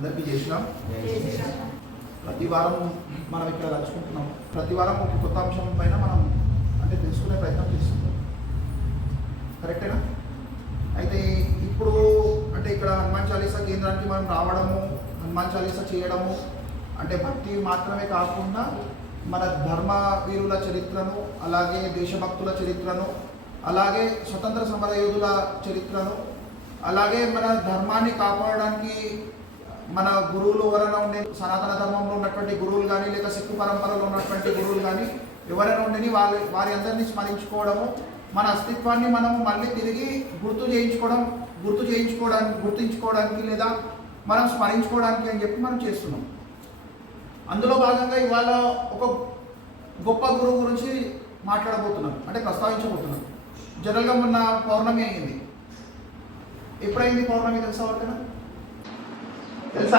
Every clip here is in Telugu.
అందరికీ చేసినాం. ప్రతి వారం మనం ఇక్కడ కలుసుకుంటున్నాం. ప్రతి వారం ఒక కొత్త అంశం పైన మనం అంటే తెలుసుకునే ప్రయత్నం చేస్తున్నాం. కరెక్టేనా? అయితే ఇప్పుడు అంటే ఇక్కడ హనుమాన్ చాలీసా కేంద్రానికి మనం రావడము, హనుమాన్ చాలీసా చేయడము అంటే భక్తి మాత్రమే కాకుండా మన ధర్మ వీరుల చరిత్రను, అలాగే దేశభక్తుల చరిత్రను, అలాగే స్వతంత్ర సమరయోధుల చరిత్రను, అలాగే మన ధర్మాన్ని కాపాడడానికి మన గురువులు ఎవరైనా ఉండే సనాతన ధర్మంలో ఉన్నటువంటి గురువులు కానీ, లేక సిక్కు పరంపరలో ఉన్నటువంటి గురువులు కానీ ఎవరైనా ఉండని వారి అందరినీ స్మరించుకోవడము, మన అస్తిత్వాన్ని మనం మళ్ళీ తిరిగి గుర్తించుకోవడానికి లేదా మనం స్మరించుకోవడానికి అని చెప్పి మనం చేస్తున్నాం. అందులో భాగంగా ఇవాళ ఒక గొప్ప గురువు గురించి మాట్లాడబోతున్నాం, అంటే ప్రస్తావించబోతున్నాం. జనరల్గా మొన్న పౌర్ణమి అయింది. ఎప్పుడైంది పౌర్ణమి తెలుసా? వాటినా తెలుసా?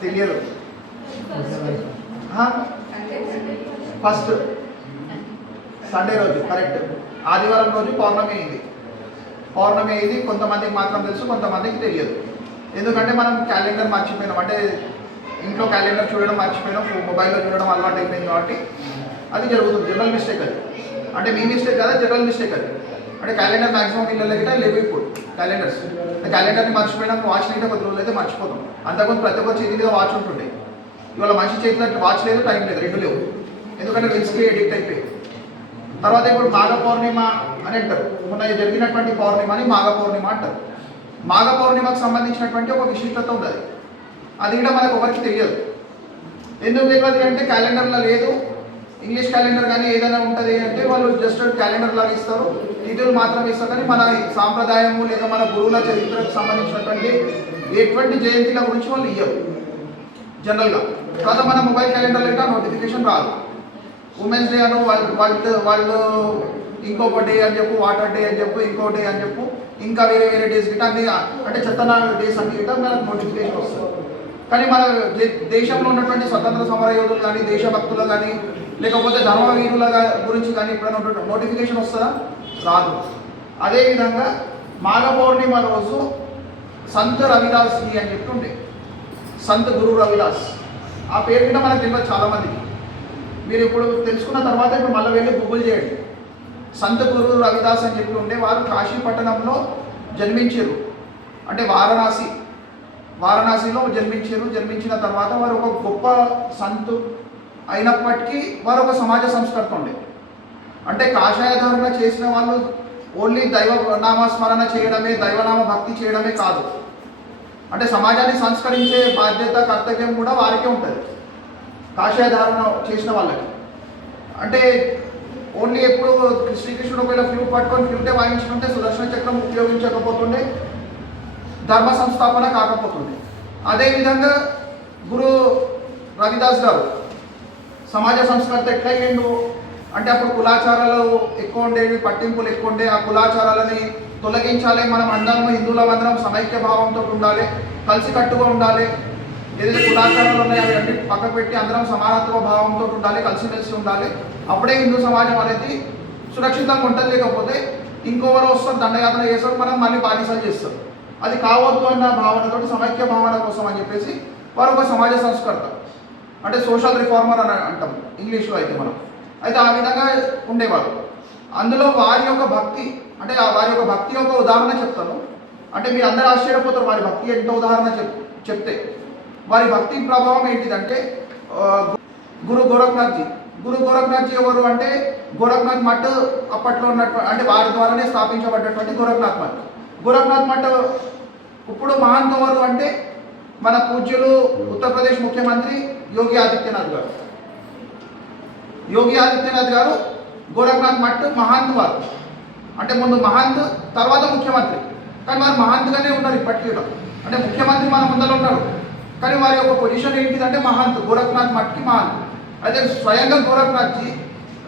తెలియదు. ఫస్ట్ సండే రోజు, కరెక్ట్. ఆదివారం రోజు పౌర్ణమి అయింది. పౌర్ణమి అయింది కొంతమందికి మాత్రం తెలుసు, కొంతమందికి తెలియదు. ఎందుకంటే మనం క్యాలెండర్ మర్చిపోయినాం, అంటే ఇంట్లో క్యాలెండర్ చూడడం మర్చిపోయినాం, మొబైల్లో చూడడం అలవాటు అయిపోయింది కాబట్టి అది జరుగుతుంది. జనరల్ మిస్టేక్ అది, అంటే మీ మిస్టేక్ కదా, జనరల్ మిస్టేక్ అది. అంటే క్యాలెండర్ మ్యాక్సిమం ఇళ్ళ గిట్ట లేవు ఇప్పుడు క్యాలెండర్స్. క్యాలెండర్ని మర్చిపోయినా వాచ్ అయితే కొద్ది రోజులు అయితే మర్చిపోతాం. అంతకుముందు ప్రతి ఒక్కరు చేతిగా వాచ్ ఉంటుండే. ఇవాళ మనిషి చేతిలో వాచ్ లేదు, టైం లేదు, రెండు లేవు. ఎందుకంటే రీల్స్కి ఎడిక్ట్ అయిపోయి. తర్వాత ఇప్పుడు మాఘ పౌర్ణిమ అని అంటారు. మొన్న జరిగినటువంటి పౌర్ణిమని మాఘ పౌర్ణిమ అంటారు. మాఘ పౌర్ణిమకు సంబంధించినటువంటి ఒక విశిష్టత ఉంది. అది కూడా మనకు ఎవరికి తెలియదు. ఎందుకు తెలియదు అంటే క్యాలెండర్లో లేదు. ఇంగ్లీష్ క్యాలెండర్ కానీ ఏదైనా ఉంటుంది అంటే వాళ్ళు జస్ట్ క్యాలెండర్ లాగా ఇస్తారు, తిథులు మాత్రం ఇస్తారు. కానీ మన సాంప్రదాయము లేదా మన గురువుల చరిత్రకు సంబంధించినటువంటి ఎటువంటి జయంతిల గురించి వాళ్ళు ఇయ్యరు జనరల్గా. తర్వాత మన మొబైల్ క్యాలెండర్లో ఇంకా నోటిఫికేషన్ రాదు. ఉమెన్స్ డే అను వాళ్ళు ఇంకొక డే అని చెప్పు, వాటర్ డే అని చెప్పు, ఇంకో డే అని చెప్పు, ఇంకా వేరే వేరే డేస్ గిట్ట అన్ని అంటే చెత్తన డేస్ అన్ని గిట్ట మనకు నోటిఫికేషన్ వస్తుంది. కానీ మన దేశంలో ఉన్నటువంటి స్వతంత్ర సమరయోధులు కానీ, దేశభక్తులు కానీ, లేకపోతే ధర్మవీరుల గురించి కానీ ఎప్పుడైనా నోటిఫికేషన్ వస్తుందా? రాదు. అదేవిధంగా మాఘ పౌర్ణిమ రోజు సంత్ రవిదాస్ జీ అని చెప్పి ఉండే, సంత్ గురు రవిదాస్. ఆ పేరు కూడా మనకు తెలియదు చాలామందికి. మీరు ఇప్పుడు తెలుసుకున్న తర్వాత ఇప్పుడు మళ్ళీ వెళ్ళి గూగుల్ చేయండి. సంత్ గురు రవిదాస్ అని చెప్పి ఉండే. వారు కాశీ పట్టణంలో జన్మించారు, అంటే వారణాసిలో జన్మించారు. జన్మించిన తర్వాత వారు ఒక గొప్ప సంతు అయినప్పటికీ వారు ఒక సమాజ సంస్కర్త ఉండే. అంటే కాషాయ ధారణ చేసిన వాళ్ళు ఓన్లీ దైవనామస్మరణ చేయడమే, దైవనామ భక్తి చేయడమే కాదు, అంటే సమాజాన్ని సంస్కరించే బాధ్యత, కర్తవ్యం కూడా వారికే ఉంటుంది కాషాయ ధారణ చేసిన వాళ్ళకి. అంటే ఓన్లీ ఎప్పుడు శ్రీకృష్ణుడు ఒకవేళ ఫ్లూట్ పట్టుకొని ఫ్లూటే వాయించుకుంటే సుదర్శన చక్రం ఉపయోగించకపోతుండే, ధర్మ సంస్థాపన కాకపోతుండే. అదేవిధంగా గురు రవిదాస్ గారు సమాజ సంస్కర్త ఎట్లయిండు అంటే అప్పుడు కులాచారాలు ఎక్కువ ఉండేవి, పట్టింపులు ఎక్కువ ఉండే. ఆ కులాచారాలని తొలగించాలి, మనం అందరం హిందువులందరం సమైక్య భావంతో ఉండాలి, కలిసికట్టుగా ఉండాలి. ఏదైతే కులాచారాలు ఉన్నాయో అవి అన్ని పక్కకు పెట్టి అందరం సమానత్వ భావంతో ఉండాలి, కలిసిమెలిసి ఉండాలి. అప్పుడే హిందూ సమాజం అనేది సురక్షితంగా ఉంటుంది. లేకపోతే ఇంకొవరు వస్తారు, దండయాత్ర చేస్తారు, మనం మళ్ళీ బానిసలు చేస్తాం. అది కావద్దు అన్న భావనతో సమైక్య భావన కోసం అని చెప్పేసి వారు ఒక సమాజ సంస్కర్త, అంటే సోషల్ రిఫార్మర్ అని అంటాం ఇంగ్లీష్లో అయితే మనం. అయితే ఆ విధంగా ఉండేవారు. అందులో వారి యొక్క భక్తి, అంటే వారి యొక్క భక్తి యొక్క ఉదాహరణ చెప్తాను. అంటే మీరు అందరూ ఆశ్చర్యపోతారు వారి భక్తి ఎంత ఉదాహరణ చెప్తే. వారి భక్తి ప్రభావం ఏంటిదంటే గురు గోరఖ్నాథ్ జీ ఎవరు అంటే గోరఖ్నాథ్ మఠ్ అప్పట్లో ఉన్నటువంటి, అంటే వారి ద్వారానే స్థాపించబడ్డటువంటి గోరఖ్నాథ్ మఠ్. ఇప్పుడు మహంత్ ఎవరు అంటే మన పూజ్యులు ఉత్తరప్రదేశ్ ముఖ్యమంత్రి యోగి ఆదిత్యనాథ్ గారు గోరఖ్నాథ్ మఠ్ మహంత్ వారు. అంటే ముందు మహంత్, తర్వాత ముఖ్యమంత్రి. కానీ వారు మహంత్గానే ఉన్నారు ఇప్పటికీ కూడా. అంటే ముఖ్యమంత్రి మన ముందర ఉన్నారు, కానీ వారి యొక్క పొజిషన్ ఏంటిదంటే మహంత్, గోరఖ్నాథ్ మఠ్కి మహంత్. అయితే స్వయంగా గోరఖ్నాథ్ జీ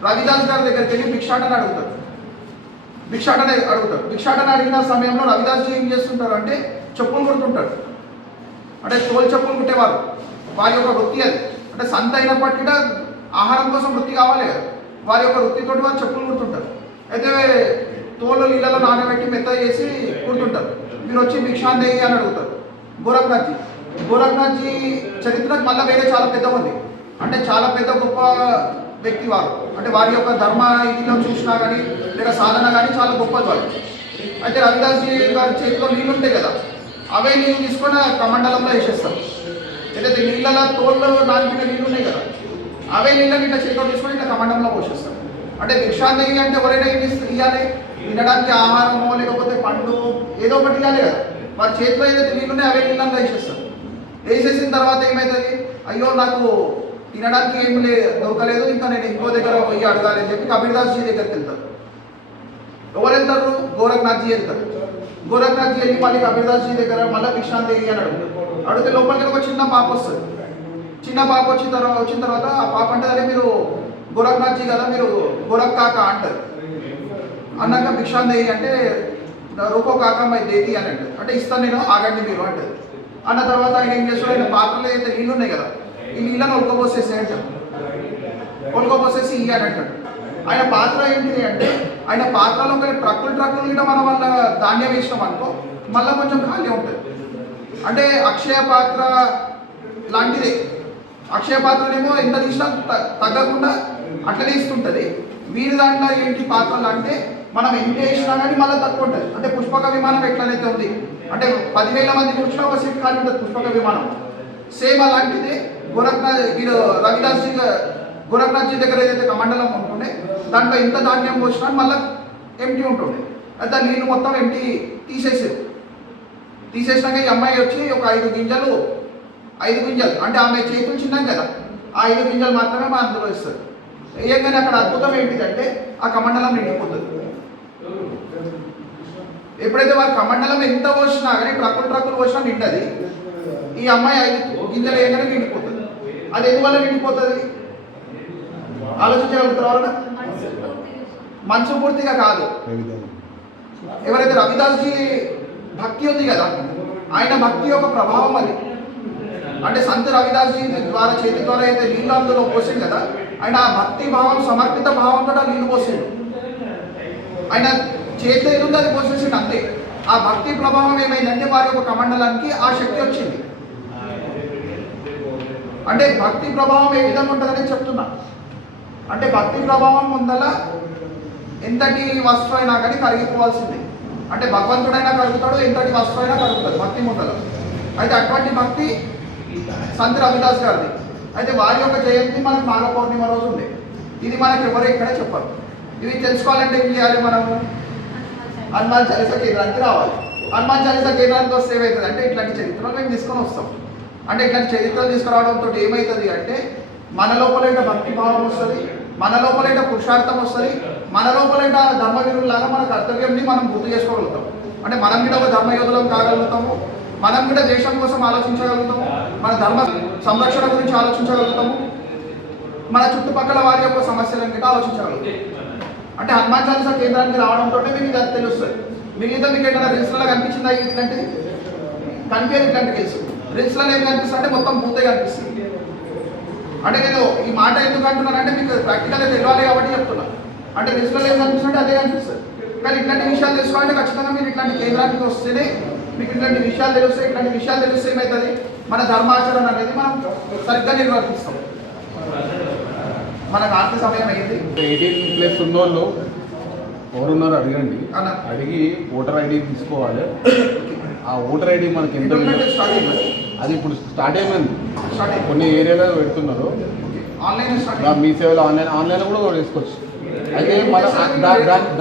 రవిదాస్ గారి దగ్గరికి వెళ్ళి భిక్షాటన అడుగుతారు. భిక్షాటన అడిగిన సమయంలో రవిదాస్ జీ ఏం చేస్తుంటారు అంటే చెప్పులు కుడుతుంటారు. అంటే తోలు చెప్పులు కుట్టేవారు. వారి యొక్క వృత్తి అది. అంటే సంత అయినప్పటికీ ఆహారం కోసం వృత్తి కావాలి కదా, వారి యొక్క వృత్తితోటి వారు చెప్పులు కుడుతుంటారు. అయితే తోలు నీళ్ళలో నానబెట్టి మెత్త చేసి కుడుతుంటారు. మీరు వచ్చి భిక్షాందేయి అని అడుగుతారు. గోరఖ్నాథ్ జీ గోరఖ్నాథ్జీ చరిత్ర మళ్ళీ వేరే చాలా పెద్ద ఉంది. అంటే చాలా పెద్ద గొప్ప వ్యక్తి వారు. అంటే వారి యొక్క ధర్మ ఇదిలో చూసినా కానీ లేక సాధన కానీ చాలా గొప్పది వారు. అయితే రవిదాస్జీ గారి చేతిలో నీళ్ళు ఉంటాయి కదా, అవే నీళ్ళు తీసుకొని కమండలంలో వేసేస్తారు. ఏదైతే నీళ్ళలో తోళ్ళు నానిపిన నీళ్ళు ఉన్నాయి కదా, అవే నీళ్ళని ఇట్లా చేతిలో తీసుకొని ఇట్లా కమండంలో పోషిస్తారు. అంటే భిక్షాందేవి అంటే ఎవరైనా ఇవ్వాలి, తినడానికి ఆహారమో లేకపోతే పండు ఏదో ఒకటి ఇవ్వాలి కదా. వారి చేతిలో ఏదైతే నీళ్ళు ఉన్నాయో అవే నీళ్ళని వేసేస్తారు. వేసేసిన తర్వాత ఏమవుతుంది, అయ్యో నాకు తినడానికి ఏమి దొరకలేదు, ఇంకా నేను ఇంకో దగ్గర పోయి అడగాలి అని చెప్పి కబీర్దాస్జీ దగ్గరికి వెళ్తారు. ఎవరు వెళ్తారు? గోరఖ్నాథ్జీ వెళ్తారు. గోరఖ్నాథ్జీ వెళ్ళి మళ్ళీ కబీర్దాస్జీ దగ్గర మళ్ళీ భిక్షాందేవి అని అడిగితే లోపలికి ఒక చిన్న పాప వస్తుంది. చిన్న పాప వచ్చిన తర్వాత ఆ పాప అంటే అదే మీరు గోరఖ్నాథ్జీ కదా, మీరు గోరఖ్ కాక అంటారు. అన్నాక భిక్షాందేవి అంటే రూపో కాక మై దేతి అని అంటారు. అంటే ఇస్తాను నేను, ఆగండి మీరు అంటారు. అన్న తర్వాత ఆయన ఏం చేస్తాడు, ఆయన పాత్రలో అయితే నీళ్ళు ఉన్నాయి కదా, ఈ నీళ్ళని ఉడకపోసేసి అంటారు. ఉడకపోసేసి ఇయ్యాలి అంటాడు. ఆయన పాత్ర ఏంటిది అంటే, ఆయన పాత్రలో ఒక ట్రక్కులు కూడా మనం వల్ల ధాన్యం వేసినాం అనుకో మళ్ళీ కొంచెం ఖాళీ ఉంటుంది. అంటే అక్షయ పాత్ర లాంటిదే. అక్షయ పాత్రనేమో ఎంత తీసినా తగ్గకుండా అట్లనే ఇస్తుంటుంది. వీరి దాంట్లో ఏంటి పాత్రలు అంటే మనం ఎంత వేసినా కానీ మళ్ళీ తక్కువ ఉంటుంది. అంటే పుష్పక విమానం ఎట్లనైతే ఉంది, అంటే 10,000 మంది కూర్చున్నా ఒక సీట్ ఖాళీ ఉంటుంది పుష్పక విమానం. సేమ్ అలాంటిదే గోరఖ్నాథ్జీ దగ్గర ఏదైతే కమండలం ఉంటుండే దాంట్లో ఎంత ధాన్యం పోసినా మళ్ళీ ఎంటీ ఉంటుండే. అయితే నీళ్ళు మొత్తం ఎంటీ తీసేసినాక ఈ అమ్మాయి వచ్చి ఒక 5 గింజలు అంటే ఆమె చేతులు చిన్నాం కదా, ఆ 5 గింజలు మాత్రమే మా అందులో ఇస్తారు. వేయగానే అక్కడ అద్భుతం ఏంటిదంటే ఆ కమండలం నిండిపోతుంది. ఎప్పుడైతే వారి కమండలం ఎంత పోసినా కానీ ట్రక్కులు పోసినా నిండది. ఈ అమ్మాయి 5 గింజలు వేయగానే నిండిపోతుంది. అది ఎందువల్ల నిండిపోతుంది ఆలోచించగలుగుతారు వాళ్ళ? మనసు పూర్తిగా కాదు. ఎవరైతే రవిదాస్జీ భక్తి ఉంది కదా, ఆయన భక్తి యొక్క ప్రభావం అది. అంటే సంత్ రవిదాస్జీ చేతి ద్వారా అయితే నీళ్ళు అందులో పోసింది కదా, ఆయన భక్తి భావం సమర్పిత భావంతో నీళ్ళు పోసిండు. ఆయన చేతిలో ఏది ఉందో అది పోసేసిండు అంతే. ఆ భక్తి ప్రభావం ఏమైందంటే వారి యొక్క కమండలానికి ఆ శక్తి వచ్చింది. అంటే భక్తి ప్రభావం ఏ విధంగా ఉంటుందని చెప్తున్నా. అంటే భక్తి ప్రభావం ముందల ఎంతటి వస్తువు అయినా కానీ కరిగిపోవాల్సిందే. అంటే భగవంతుడైనా కలుగుతాడు, ఎంతటి వస్తువు అయినా కలుగుతుంది భక్తి ముందల. అయితే అటువంటి భక్తి సంత్ రవిదాస్ గారిది. అయితే వారి యొక్క జయంతి మనకు మాఘ పౌర్ణిమ రోజు ఉంది. ఇది మనకు ఎవరు ఎక్కడే చెప్పరు. ఇవి తెలుసుకోవాలంటే ఏం చేయాలి, మనము హనుమాన్ చాలీసా కేంద్రానికి రావాలి. హనుమాన్ చాలీసా కేంద్రానికి వస్తే ఏమవుతుంది అంటే ఇట్లాంటి చరిత్రలు మేము తీసుకొని వస్తాం. అంటే ఇట్లాంటి చరిత్రలు తీసుకురావడంతో ఏమవుతుంది అంటే మన లోపల భక్తి భావం వస్తుంది, మన లోపల పురుషార్థం వస్తుంది, మన లోపల ధర్మవీరులాగా మన కర్తవ్యంని మనం గుర్తు చేసుకోగలుగుతాం. అంటే మనం కూడా ఒక ధర్మయోధులం కాగలుగుతాము, మనం కూడా దేశం కోసం ఆలోచించగలుగుతాము, మన ధర్మ సంరక్షణ గురించి ఆలోచించగలుగుతాము, మన చుట్టుపక్కల వారి యొక్క సమస్యలను కూడా ఆలోచించగలుగుతాం. అంటే హనుమాన్ చాలీసా కేంద్రానికి రావడంతో మీకు ఇది తెలుస్తుంది. మిగతా మీకు ఏదైనా రీల్స్లో కనిపించిందా ఇట్లాంటిది? కనిపించేది ఇట్లాంటి రీల్స్. రీల్స్లో ఏం కనిపిస్తుంది అంటే మొత్తం పూర్తిగా కనిపిస్తుంది. అంటే నేను ఈ మాట ఎందుకు అంటున్నానంటే మీకు ప్రాక్టికల్గా తెలియాలి కాబట్టి చెప్తున్నా. అంటే రీల్స్లో ఏం కనిపిస్తుంటే అదే కనిపిస్తుంది. కానీ ఇట్లాంటి విషయాలు తెలుసుకోవాలంటే ఖచ్చితంగా మీరు ఇట్లాంటి కేంద్రానికి వస్తేనే మీకు ఇట్లాంటి విషయాలు తెలుస్తాయి. ఇట్లాంటి విషయాలు తెలిస్తే ఏమవుతుంది, మన ధర్మాచరణ అనేది మనం సరిగ్గా నిర్వర్తిస్తాం. మనకు ఆర్థిక సమయం అయింది. 18+ ఉన్నోళ్ళు ఎవరున్నారో అడగండి, అడిగి ఓటర్ ఐడి తీసుకోవాలి. ఆ ఓటర్ ఐడి మనకి ఎంత అది ఇప్పుడు స్టార్ట్ అయిపోయింది. కొన్ని ఏరియాలో పెడుతున్నారు. మీ సేవలో ఆన్లైన్లో కూడా వేసుకోవచ్చు. అయితే మన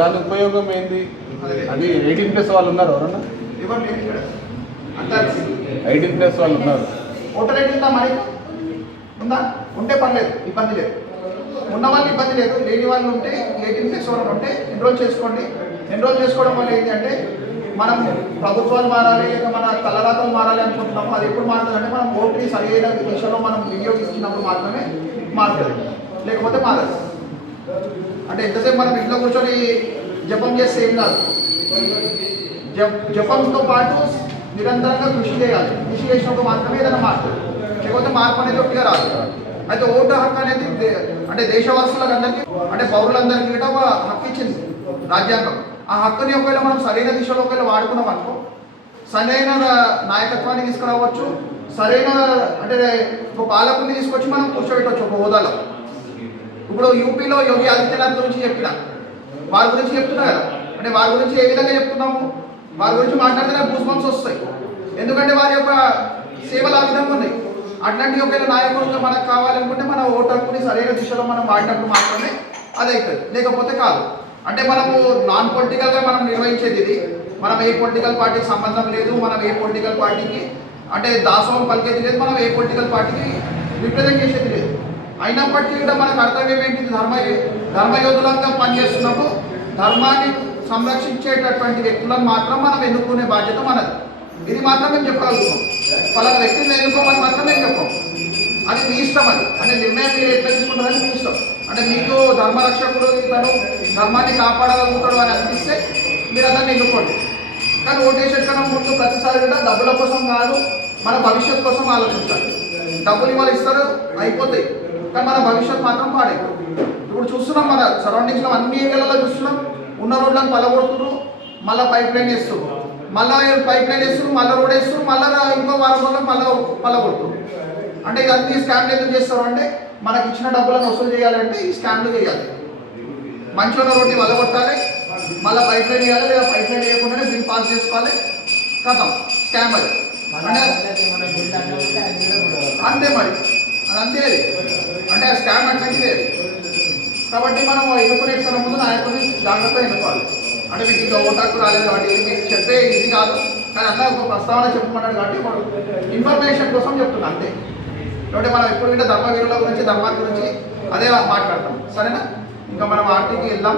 దాని ఉపయోగం ఏంది? అది 18+ వాళ్ళు ఉన్నారు ఎవరన్నా? 18+ వాళ్ళు ఉన్నారు. ఓటర్ ఐడి ఉందా మరి? ఉందా? ఉంటే పర్లేదు, ఇబ్బంది లేదు. ఉన్న వాళ్ళు ఇబ్బంది లేదు. లేని వాళ్ళు ఉంటే 18+ వాళ్ళు ఉంటే ఎన్రోల్ చేసుకోండి. ఎన్రోల్ చేసుకోవడం వల్ల ఏంటంటే మనం ప్రభుత్వాలు మారాలి లేక మన తలరాతలు మారాలి అనుకుంటున్నాము. అది ఎప్పుడు మారుతుంది అంటే మనం ఓటుని సరైన దిశలో మనం వినియోగించినప్పుడు మాత్రమే మారుతుంది, లేకపోతే మారదు. అంటే ఎంతసేపు మనం ఇంట్లో కూర్చొని జపం చేస్తే ఏం కాదు. జపంతో పాటు నిరంతరంగా కృషి చేయాలి. కృషి చేసినప్పుడు మాత్రమే ఏదైనా మారుతుంది, లేకపోతే మార్పు అనేది ఒకటిగా రాదు. అయితే ఓటు హక్కు అనేది అంటే దేశవాసులకు అందరికీ అంటే పౌరులందరికీ కూడా ఒక హక్కు ఇచ్చింది రాజ్యాంగం. ఆ హక్కుని ఒకవేళ మనం సరైన దిశలో ఒకవేళ వాడుకున్నాం అనుకో సరైన నాయకత్వాన్ని తీసుకురావచ్చు, సరైన అంటే ఒక పాలకుని తీసుకొచ్చి మనం కూర్చోబెట్టవచ్చు ఒక హోదాలో. ఇప్పుడు యూపీలో యోగి ఆదిత్యనాథ్ గురించి చెప్పిన వారి గురించి చెప్తున్నా కదా, అంటే వారి గురించి ఏ విధంగా చెప్తున్నాము, వారి గురించి మాట్లాడితే గూస్ బంప్స్ వస్తాయి. ఎందుకంటే వారి యొక్క సేవలు ఆ విధంగా ఉన్నాయి. అట్లాంటి ఒక నాయకులుగా మనకు కావాలనుకుంటే మన ఓటు హక్కుని సరైన దిశలో మనం వాడినప్పుడు మాత్రమే అది అవుతుంది, లేకపోతే కాదు. అంటే మనము నాన్ పొలిటికల్గా మనం నిర్వహించేది ఇది. మనం ఏ పొలిటికల్ పార్టీకి సంబంధం లేదు, మనం ఏ పొలిటికల్ పార్టీకి అంటే దాసోహం పలికేది లేదు, మనం ఏ పొలిటికల్ పార్టీకి రిప్రజెంట్ చేసేది లేదు. అయినప్పటికీ కూడా మన కర్తవ్యం ఏంటి, ధర్మయోధులంగా పనిచేస్తున్నప్పుడు ధర్మాన్ని సంరక్షించేటటువంటి వ్యక్తులను మాత్రం మనం ఎన్నుకునే బాధ్యత మనది. ఇది మాత్రం మేము చెప్పగలుగుతాం. పలానా వ్యక్తిని ఎన్నుకోమని మాత్రం మేము చెప్పాం. అది మీ ఇష్టం. అది అంటే నిర్ణయం మీరు ఎట్లా తీసుకుంటారని మీ ఇష్టం. అంటే మీకు ధర్మరక్షకుడు ఇతను ధర్మాన్ని కాపాడగలుగుతాడు అని అనిపిస్తే మీరు అతన్ని ఎన్నుకోండి. కానీ ఓటేసేటం ముందు ప్రతిసారి కూడా డబ్బుల కోసం కాదు, మన భవిష్యత్ కోసం ఆలోచించాలి. డబ్బులు ఇవాళ ఇస్తారు అయిపోతాయి, కానీ మన భవిష్యత్ మాత్రం పాడే. ఇప్పుడు చూస్తున్నాం మన సరౌండింగ్స్లో అన్ని ఏరియాలలో చూస్తున్నాం, ఉన్న రోడ్లను పలగొడుతున్నారు, మళ్ళీ పైప్ లైన్ వేస్తున్నారు, మళ్ళీ పైప్ లైన్ వేస్తున్నారు, మళ్ళీ రోడ్ వేస్తున్నారు, మళ్ళీ ఇంకో వారం రోజులు మళ్ళీ పలగొడుతున్నారు. అంటే ఇవన్నీ స్కామ్లు ఎందుకు చేస్తారు అంటే మనకి ఇచ్చిన డబ్బులను వసూలు చేయాలంటే ఈ స్కామ్లు చేయాలి. మంచిగా రోడ్ని వలగొట్టాలి, మళ్ళీ పైప్ లైన్ వేయాలి, లేదా పైప్ లైన్ వేయకుండానే బిల్ పాస్ చేసుకోవాలి, కథం స్కామ్ అది. అంటే అంతే మరి అది అంతే అది. అంటే ఆ స్కామ్ అట్లాంటిది అది. కాబట్టి మనం ఎన్నుకునే ముందు నాయకుడిని జాగ్రత్తగా ఎన్నుకోవాలి. అంటే మీకు ఇంకా ఓటు హక్కు రాలేదు కాబట్టి ఇది మీకు చెప్పే ఇది కాదు, కానీ అట్లా ఒక ప్రస్తావన చెప్పమన్నాడు కాబట్టి ఇన్ఫర్మేషన్ కోసం చెప్తున్నా అంతే. కాబట్టి మనం ఎప్పుడు కూడా ధర్మ వీరుల గురించి ధర్మాల గురించి అదే మాట్లాడతాం. సరేనా? ఇంకా మనం ఆర్టీకి వెళ్దాం.